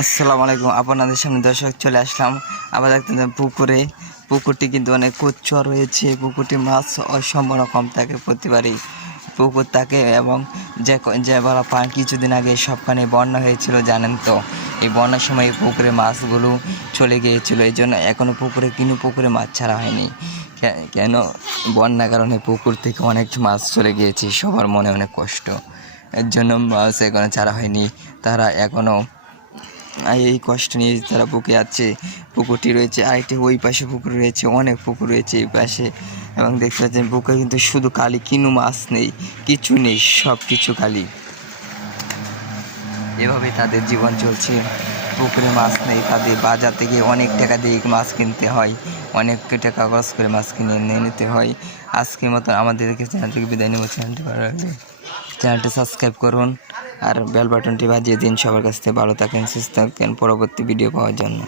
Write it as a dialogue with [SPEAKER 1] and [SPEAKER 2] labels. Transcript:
[SPEAKER 1] আসসালামু আলাইকুম, আপনাদের সামনে দর্শক চলে আসলাম। আবার দেখতে পুকুরে, পুকুরটি কিন্তু অনেক উচ্চর রয়েছে, পুকুরটি মাছ অসম্ভব কম থাকে প্রতিবারই। পুকুর থাকে এবং যে যে বলা পান কিছুদিন আগে সবখানে বন্যা হয়েছিল, জানেন তো? এই বন্যার সময় এই পুকুরে মাছগুলো চলে গিয়েছিল, এই জন্য এখনও পুকুরে কিন্তু পুকুরে মাছ ছাড়া হয়নি। কেন? বন্যার কারণে পুকুর থেকে অনেক মাছ চলে গিয়েছে, সবার মনে অনেক কষ্ট। এর জন্য মাছ এখনও ছাড়া হয়নি, তারা এখনও এই কষ্ট নিয়ে তারা বুকে আছে, পুকুরটি রয়েছে, আরেকটি ওই পাশে পুকুর রয়েছে, অনেক পুকুর রয়েছে এই পাশে। এবং দেখতে পাচ্ছেন বুকে কিন্তু শুধু কালি কিনু মাছ নেই, কিছু নেই সব কিছু কালি এভাবে তাদের জীবন চলছে। পুকুরে মাছ নেই, তাদের বাজার থেকে অনেক টাকা দিয়ে মাছ কিনতে হয়, অনেক টাকা খরচ করে মাছ কিনে নিয়ে নিতে হয়। আজকের মতো আমাদেরকে চ্যানেল থেকে বিদায় নেব, চ্যানেলটি ভালো লাগলে চ্যানেলটি সাবস্ক্রাইব করুন। আর বেল বাটনটি বাজিয়ে দিন, সবার কাছ থেকে ভালো থাকেন, সুস্থ থাকেন, পরবর্তী ভিডিও পাওয়ার জন্য।